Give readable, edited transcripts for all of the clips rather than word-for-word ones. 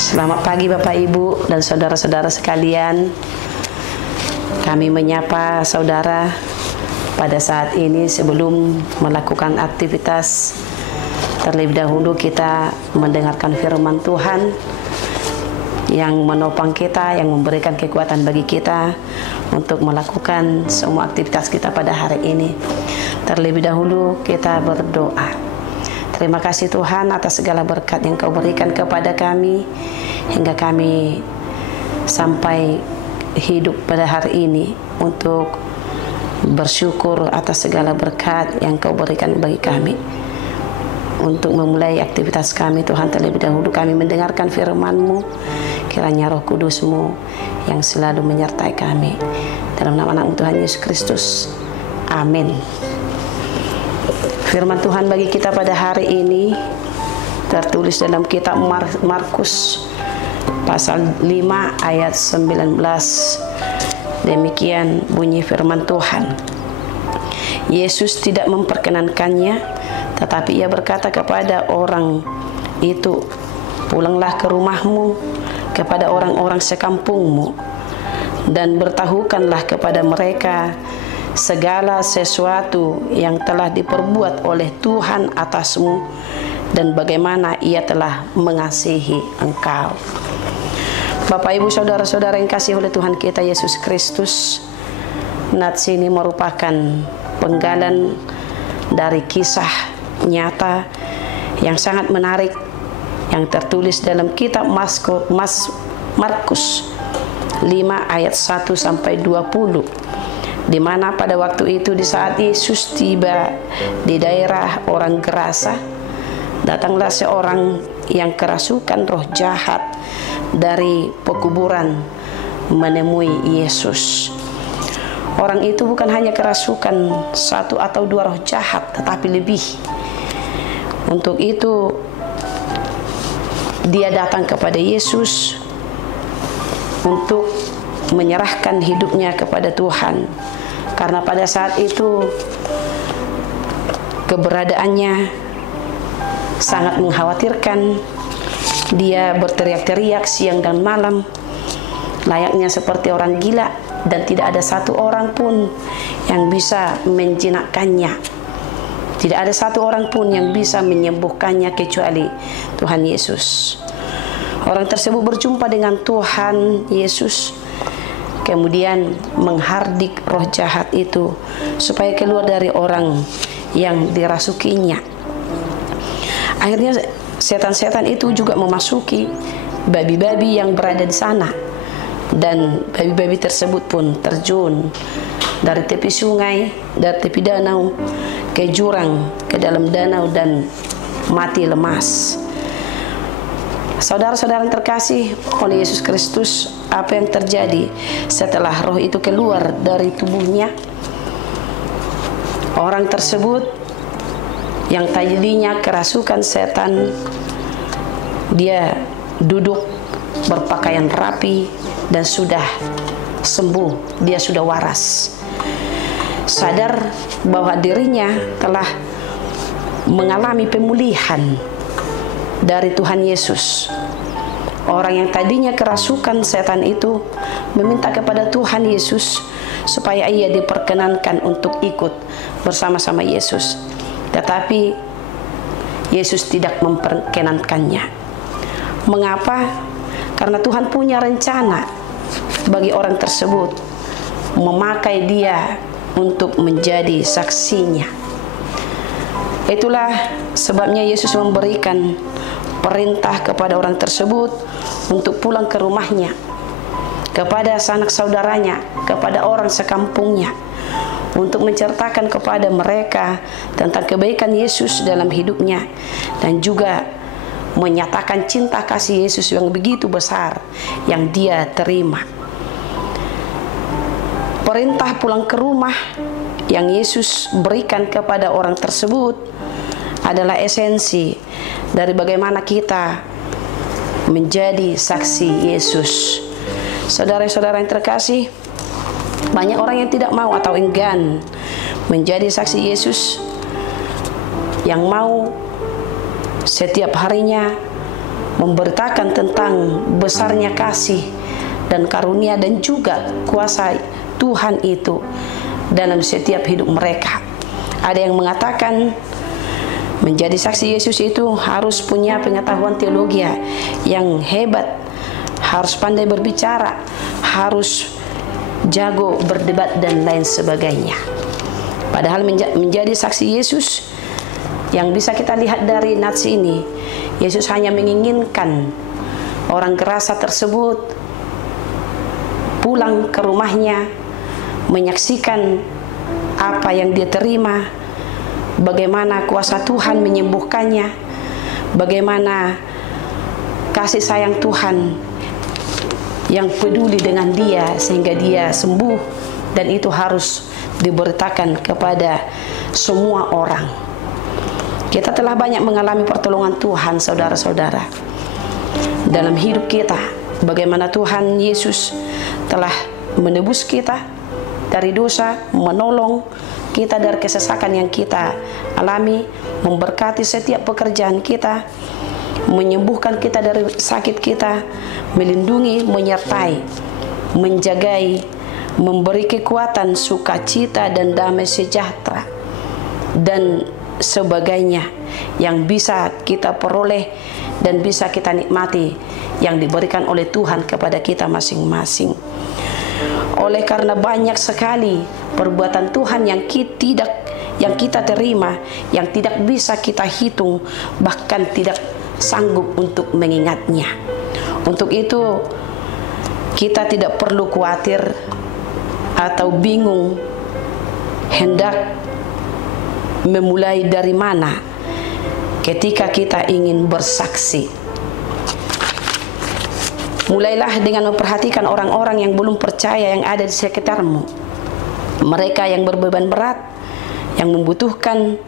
Selamat pagi Bapak Ibu dan saudara-saudara sekalian. Kami menyapa saudara pada saat ini sebelum melakukan aktivitas. Terlebih dahulu kita mendengarkan firman Tuhan yang menopang kita, yang memberikan kekuatan bagi kita untuk melakukan semua aktivitas kita pada hari ini. Terlebih dahulu kita berdoa. Terima kasih Tuhan atas segala berkat yang Kau berikan kepada kami hingga kami sampai hidup pada hari ini untuk bersyukur atas segala berkat yang Kau berikan bagi kami. Untuk memulai aktivitas kami Tuhan, terlebih dahulu kami mendengarkan firman-Mu. Kiranya Roh Kudus-Mu yang selalu menyertai kami. Dalam nama Tuhan Yesus Kristus. Amin. Firman Tuhan bagi kita pada hari ini tertulis dalam kitab Markus pasal 5 ayat 19. Demikian bunyi firman Tuhan. Yesus tidak memperkenankannya, tetapi ia berkata kepada orang itu, "Pulanglah ke rumahmu, kepada orang-orang sekampungmu, dan beritahukanlah kepada mereka segala sesuatu yang telah diperbuat oleh Tuhan atasmu dan bagaimana ia telah mengasihi engkau." Bapak Ibu saudara-saudara yang kasih oleh Tuhan kita Yesus Kristus, nats ini merupakan penggalan dari kisah nyata yang sangat menarik yang tertulis dalam kitab Markus 5 ayat 1 sampai 20. Di mana pada waktu itu di saat Yesus tiba di daerah orang Gerasa, datanglah seorang yang kerasukan roh jahat dari pekuburan menemui Yesus. Orang itu bukan hanya kerasukan satu atau dua roh jahat, tetapi lebih. Untuk itu dia datang kepada Yesus untuk menyerahkan hidupnya kepada Tuhan. Karena pada saat itu keberadaannya sangat mengkhawatirkan. Dia berteriak-teriak siang dan malam layaknya seperti orang gila, dan tidak ada satu orang pun yang bisa menjinakkannya. Tidak ada satu orang pun yang bisa menyembuhkannya kecuali Tuhan Yesus. Orang tersebut berjumpa dengan Tuhan Yesus, kemudian menghardik roh jahat itu supaya keluar dari orang yang dirasukinya. Akhirnya setan-setan itu juga memasuki babi-babi yang berada di sana, dan babi-babi tersebut pun terjun dari tepi sungai, dari tepi danau ke jurang, ke dalam danau, dan mati lemas. Saudara-saudara yang terkasih oleh Yesus Kristus, apa yang terjadi setelah roh itu keluar dari tubuhnya? Orang tersebut yang tadinya kerasukan setan, dia duduk berpakaian rapi dan sudah sembuh, dia sudah waras. Sadar bahwa dirinya telah mengalami pemulihan dari Tuhan Yesus. Orang yang tadinya kerasukan setan itu meminta kepada Tuhan Yesus supaya ia diperkenankan untuk ikut bersama-sama Yesus. Tetapi Yesus tidak memperkenankannya. Mengapa? Karena Tuhan punya rencana bagi orang tersebut, memakai dia untuk menjadi saksinya. Itulah sebabnya Yesus memberikan perintah kepada orang tersebut untuk pulang ke rumahnya, kepada sanak saudaranya, kepada orang sekampungnya, untuk menceritakan kepada mereka tentang kebaikan Yesus dalam hidupnya, dan juga menyatakan cinta kasih Yesus yang begitu besar yang dia terima. Perintah pulang ke rumah yang Yesus berikan kepada orang tersebut adalah esensi dari bagaimana kita menjadi saksi Yesus. Saudara-saudara yang terkasih, banyak orang yang tidak mau atau enggan menjadi saksi Yesus, yang mau setiap harinya memberitakan tentang besarnya kasih dan karunia dan juga kuasa Tuhan itu dalam setiap hidup mereka. Ada yang mengatakan menjadi saksi Yesus itu harus punya pengetahuan teologi yang hebat, harus pandai berbicara, harus jago berdebat dan lain sebagainya. Padahal menjadi saksi Yesus yang bisa kita lihat dari nats ini, Yesus hanya menginginkan orang gerasa tersebut pulang ke rumahnya, menyaksikan apa yang dia terima, bagaimana kuasa Tuhan menyembuhkannya, bagaimana kasih sayang Tuhan yang peduli dengan dia sehingga dia sembuh, dan itu harus diberitakan kepada semua orang. Kita telah banyak mengalami pertolongan Tuhan, saudara-saudara, dalam hidup kita. Bagaimana Tuhan Yesus telah menebus kita dari dosa, menolong kita dari kesesakan yang kita alami, memberkati setiap pekerjaan kita, menyembuhkan kita dari sakit kita, melindungi, menyertai, menjagai, memberi kekuatan, sukacita dan damai sejahtera dan sebagainya yang bisa kita peroleh dan bisa kita nikmati yang diberikan oleh Tuhan kepada kita masing-masing. Oleh karena banyak sekali perbuatan Tuhan yang kita terima, yang tidak bisa kita hitung, bahkan tidak sanggup untuk mengingatnya. Untuk itu kita tidak perlu khawatir atau bingung hendak memulai dari mana ketika kita ingin bersaksi. Mulailah dengan memperhatikan orang-orang yang belum percaya yang ada di sekitarmu. Mereka yang berbeban berat, yang membutuhkan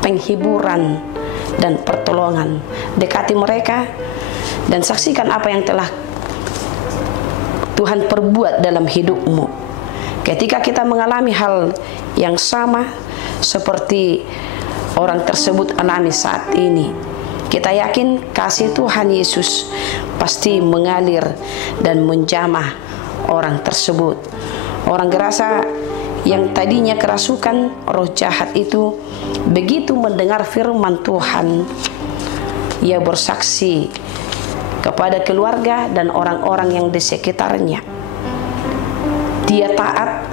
penghiburan dan pertolongan. Dekati mereka dan saksikan apa yang telah Tuhan perbuat dalam hidupmu. Ketika kita mengalami hal yang sama seperti orang tersebut alami saat ini, kita yakin kasih Tuhan Yesus pasti mengalir dan menjamah orang tersebut. Orang gerasa yang tadinya kerasukan roh jahat itu, begitu mendengar firman Tuhan, ia bersaksi kepada keluarga dan orang-orang yang di sekitarnya. Dia taat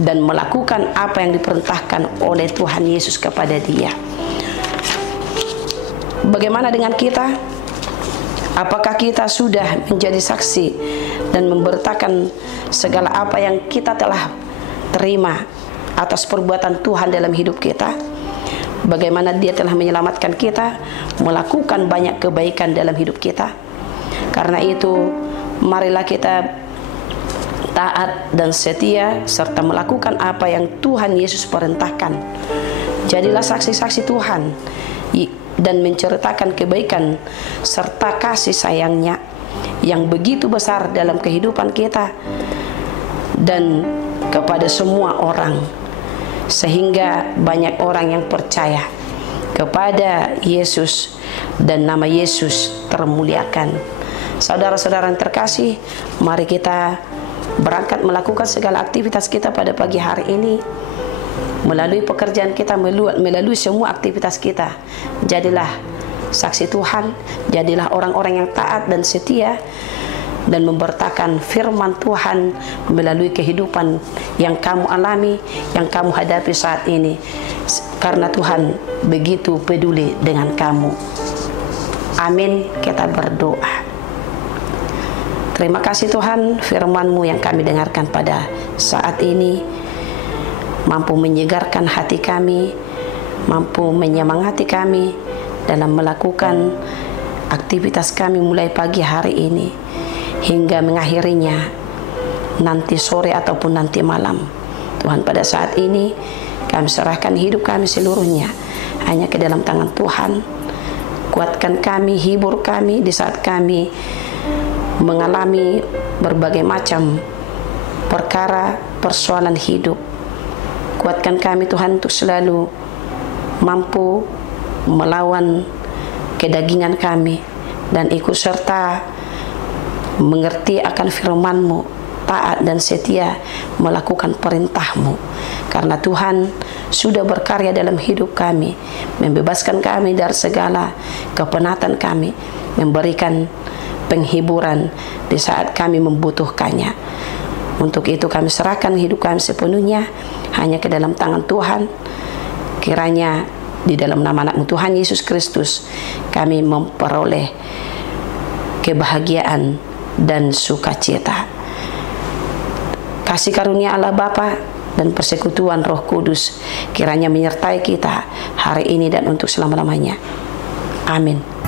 dan melakukan apa yang diperintahkan oleh Tuhan Yesus kepada dia. Bagaimana dengan kita? Apakah kita sudah menjadi saksi dan memberitakan segala apa yang kita telah terima atas perbuatan Tuhan dalam hidup kita? Bagaimana Dia telah menyelamatkan kita, melakukan banyak kebaikan dalam hidup kita? Karena itu, marilah kita taat dan setia serta melakukan apa yang Tuhan Yesus perintahkan. Jadilah saksi-saksi Tuhan dan menceritakan kebaikan serta kasih sayangnya yang begitu besar dalam kehidupan kita dan kepada semua orang, sehingga banyak orang yang percaya kepada Yesus dan nama Yesus termuliakan. Saudara-saudara yang terkasih, mari kita berangkat melakukan segala aktivitas kita pada pagi hari ini. Melalui pekerjaan kita, melalui semua aktivitas kita, jadilah saksi Tuhan, jadilah orang-orang yang taat dan setia dan memberitakan firman Tuhan melalui kehidupan yang kamu alami, yang kamu hadapi saat ini, karena Tuhan begitu peduli dengan kamu. Amin. Kita berdoa. Terima kasih Tuhan, firman-Mu yang kami dengarkan pada saat ini mampu menyegarkan hati kami, mampu menyemangati kami dalam melakukan aktivitas kami mulai pagi hari ini hingga mengakhirinya nanti sore ataupun nanti malam. Tuhan, pada saat ini kami serahkan hidup kami seluruhnya hanya ke dalam tangan Tuhan. Kuatkan kami, hibur kami di saat kami mengalami berbagai macam perkara persoalan hidup. Kuatkan kami Tuhan untuk selalu mampu melawan kedagingan kami, dan ikut serta mengerti akan firman-Mu, taat dan setia melakukan perintah-Mu. Karena Tuhan sudah berkarya dalam hidup kami, membebaskan kami dari segala kepenatan kami, memberikan penghiburan di saat kami membutuhkannya. Untuk itu kami serahkan hidup kami sepenuhnya hanya ke dalam tangan Tuhan. Kiranya di dalam nama anak-Mu Tuhan Yesus Kristus kami memperoleh kebahagiaan dan sukacita. Kasih karunia Allah Bapa dan persekutuan Roh Kudus kiranya menyertai kita hari ini dan untuk selama-lamanya. Amin.